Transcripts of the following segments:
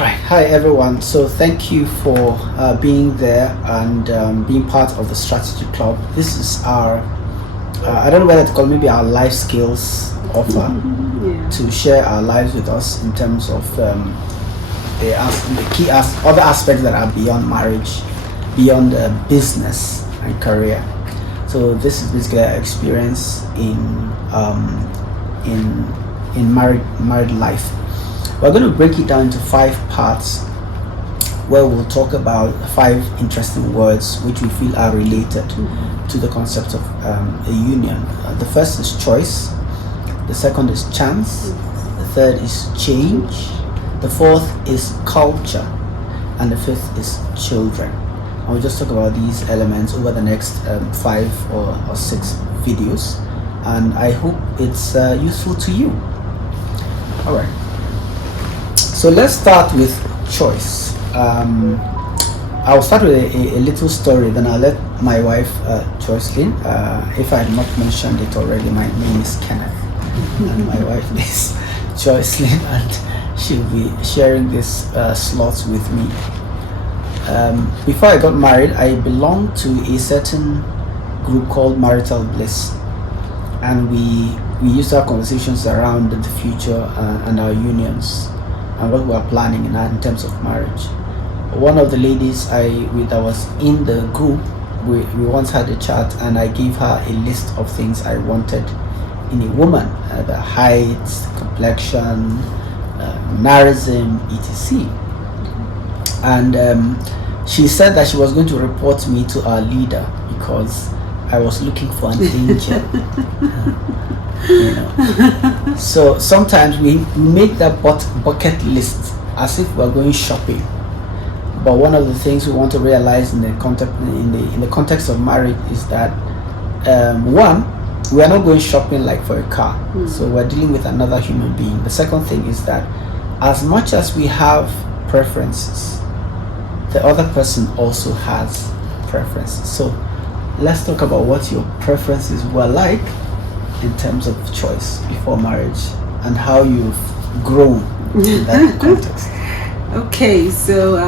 right. Hi, everyone. So, thank you for being there and being part of the Strategy Club. This is our, I don't know whether to call it, maybe our life skills offer to share our lives with us in terms of the key other aspects that are beyond marriage, beyond business and career. So, this is basically our experience in married life. We're going to break it down into 5 parts where we'll talk about 5 interesting words which we feel are related to the concept of a union. The first is choice, the second is chance, the third is change, the fourth is culture, and the fifth is children. And we'll just talk about these elements over the next 5 or 6 videos, and I hope it's useful to you. All right. So let's start with choice. I'll start with a little story, then I'll let my wife, Joycelyn, if I had not mentioned it already, my name is Kenneth, and my wife is Joycelyn, and she'll be sharing this slots with me. Before I got married, I belonged to a certain group called Marital Bliss, and we used to have conversations around the future and our unions and what we are planning in terms of marriage. One of the ladies that was in the group, we once had a chat, and I gave her a list of things I wanted in a woman: the height, complexion, mannerism, etc. And she said that she was going to report me to our leader because I was looking for an angel. You know. So sometimes we make that bucket list as if we're going shopping. But one of the things we want to realize in the context of marriage is that one, we are not going shopping like for a car. So we're dealing with another human being. The second thing is that as much as we have preferences, the other person also has preferences. So let's talk about what your preferences were like in terms of choice before marriage and how you've grown in that context. Okay, so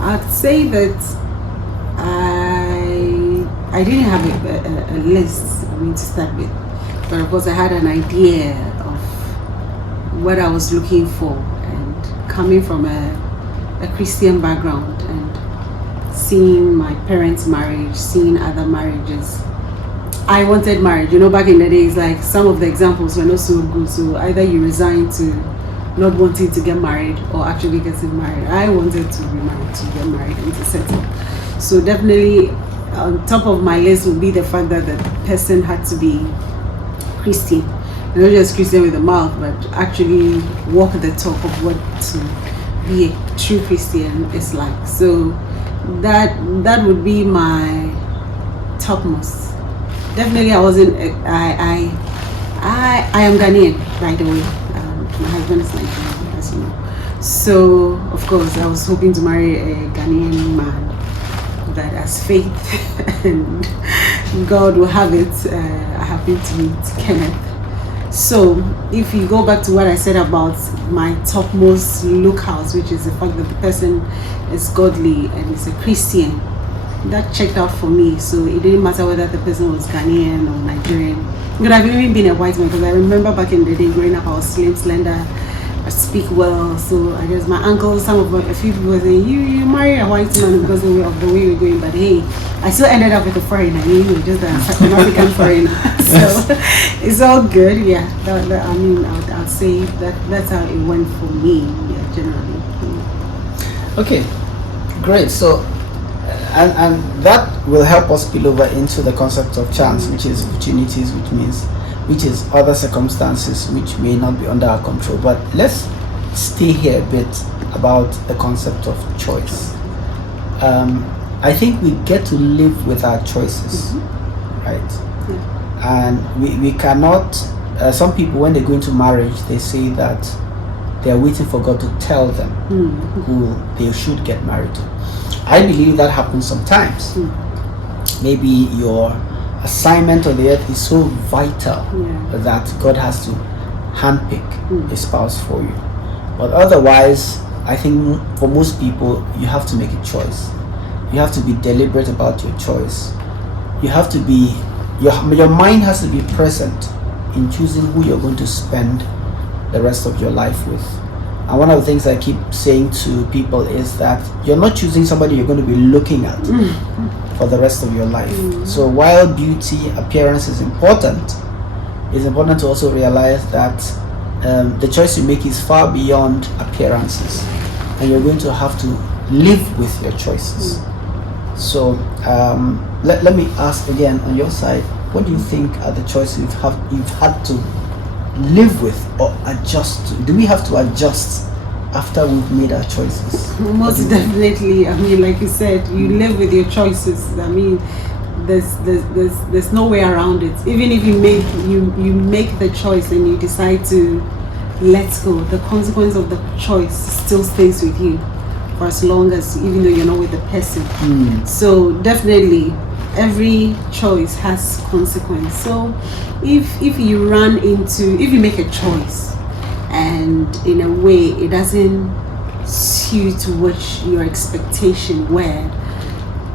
I'd say that I didn't have a list, to start with, but of course I had an idea of what I was looking for, and coming from a Christian background and seeing my parents' marriage, seeing other marriages, I wanted marriage. Back in the days, like, some of the examples were not so good. So either you resign to not wanting to get married or actually getting married. I wanted to be married, to get married and to settle. So definitely on top of my list would be the fact that the person had to be Christian. Not just Christian with a mouth, but actually walk the talk of what to be a true Christian is like. So that would be my topmost. Definitely, I wasn't. I am Ghanaian, by the way. My husband is Nigerian, as you know. So, of course, I was hoping to marry a Ghanaian man that has faith, and God will have it. I happened to meet Kenneth. So, if you go back to what I said about my topmost lookout, which is the fact that the person is godly and is a Christian, that checked out for me. So it didn't matter whether the person was Ghanaian or Nigerian. It could have even been a white man, because I remember back in the day growing up, I was slim, slender, I speak well. So I guess my uncles, a few people were saying, you marry a white man because of the way you're going. But hey, I still ended up with a foreigner, just an African foreigner. So it's all good. Yeah, I'd say that's how it went for me, generally. Okay, great. So and that will help us spill over into the concept of chance, which is opportunities, which is other circumstances which may not be under our control. But let's stay here a bit about the concept of choice. I think we get to live with our choices, right? Yeah. And we cannot, some people, when they go into marriage, they say that they are waiting for God to tell them who they should get married to. I believe that happens sometimes. Maybe your assignment on the earth is so vital that God has to handpick a spouse for you. But otherwise, I think for most people, you have to make a choice. You have to be deliberate about your choice. You have to be, your mind has to be present in choosing who you're going to spend the rest of your life with. And one of the things I keep saying to people is that you're not choosing somebody you're going to be looking at for the rest of your life. So while beauty, appearance is important, it's important to also realize that the choice you make is far beyond appearances, and you're going to have to live with your choices. So let me ask again on your side, what do you think are the choices you've had to live with or adjust to? Do we have to adjust after we've made our choices? Most definitely. I mean, like you said, you live with your choices. I mean, there's no way around it. Even if you make the choice and you decide to let go, the consequence of the choice still stays with you for as long as, even though you're not with the person. So definitely every choice has consequence. So if you make a choice and in a way it doesn't suit what your expectation were,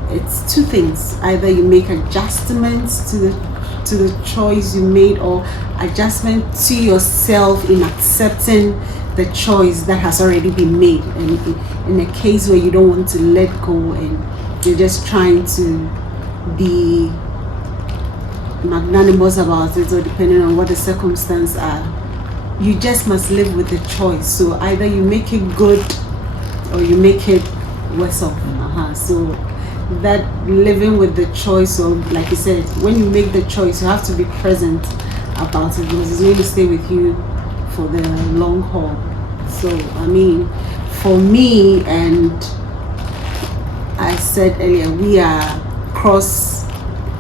it's two things: either you make adjustments to the choice you made, or adjustment to yourself in accepting the choice that has already been made. And in a case where you don't want to let go and you're just trying to be magnanimous about it, or depending on what the circumstances are, you just must live with the choice. So either you make it good or you make it worse off. So that living with the choice, or like you said, when you make the choice, you have to be present about it, because it's going to stay with you for the long haul. So I mean, for me, and I said earlier, we are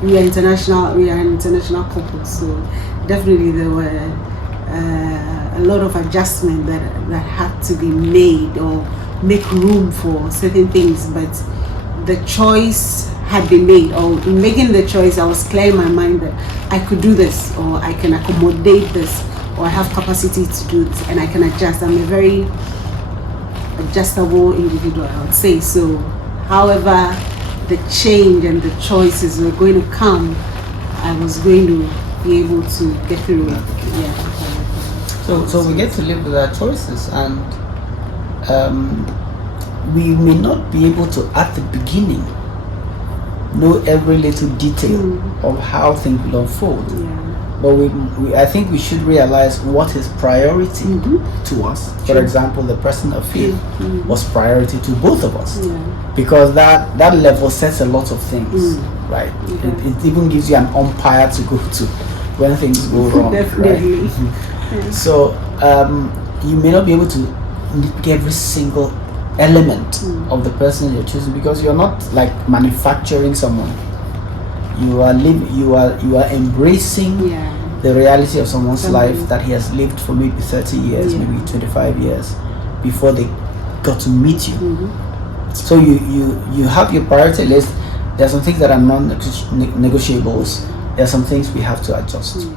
international couples, so definitely there were a lot of adjustment that had to be made, or make room for certain things. But the choice had been made, or in making the choice, I was clear in my mind that I could do this, or I can accommodate this, or I have capacity to do this, and I can adjust. I'm a very adjustable individual, I would say. So however the change and the choices were going to come, I was going to be able to get through it. So we get to live with our choices, and we may not be able to, at the beginning, know every little detail of how things will unfold. But I think we should realize what is priority to us. For example, the person of faith was priority to both of us, because that level sets a lot of things, right? It even gives you an umpire to go to when things go wrong. Definitely. Right? So you may not be able to nitpick every single element of the person you're choosing, because you're not like manufacturing someone. You are embracing the reality of someone's life that he has lived for maybe 30 years, maybe 25 years before they got to meet you. So you have your priority list. There are some things that are non-negotiables. There are some things we have to adjust.